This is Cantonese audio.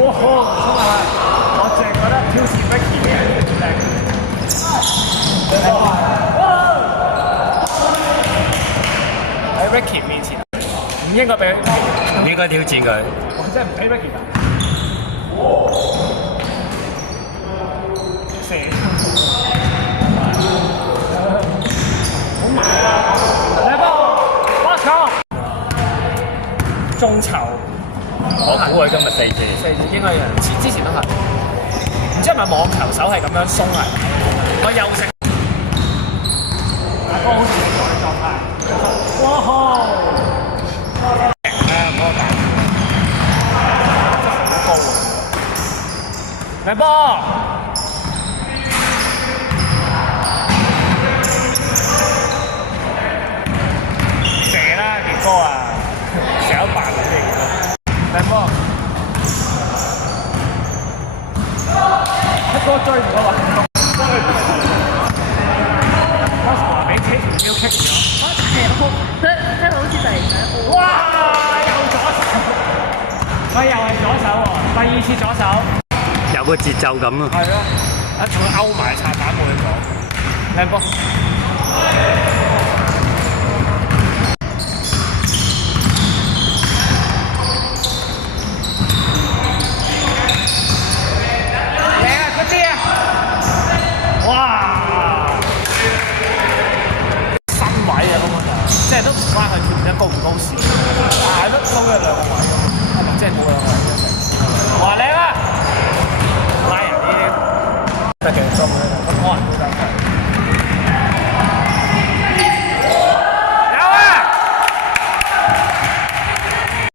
哇！衝下去！我淨係覺得挑戰 Ricky 嘅人最靚。喺 Ricky 面前，唔應該俾佢，唔應該挑戰佢。我真係唔俾 Ricky 打。射！好埋啊！嚟波！哇球！中籌。我估佢今日4次4次應該有人之前都係，唔知係咪網球手係咁樣鬆係？我休息。大哥好似你咁嘅狀態。哇好！唔好打。好高啊！嚟波！射啦，傑哥啊！射一百嗰啲。嚟波！一個追唔到啊！嗰時話俾幾條腰棘咗。真係好似就嚟想。哇！又左手，佢又係左手喎，第2次左手。有個節奏感啊！係咯，仲要勾埋擦板冇去講。靚波！即係都唔關佢跳得高唔高事，但係都高咗2個位，係咪？即係冇2個位一齊。哇靚啊！拉人呢啲得嘅，都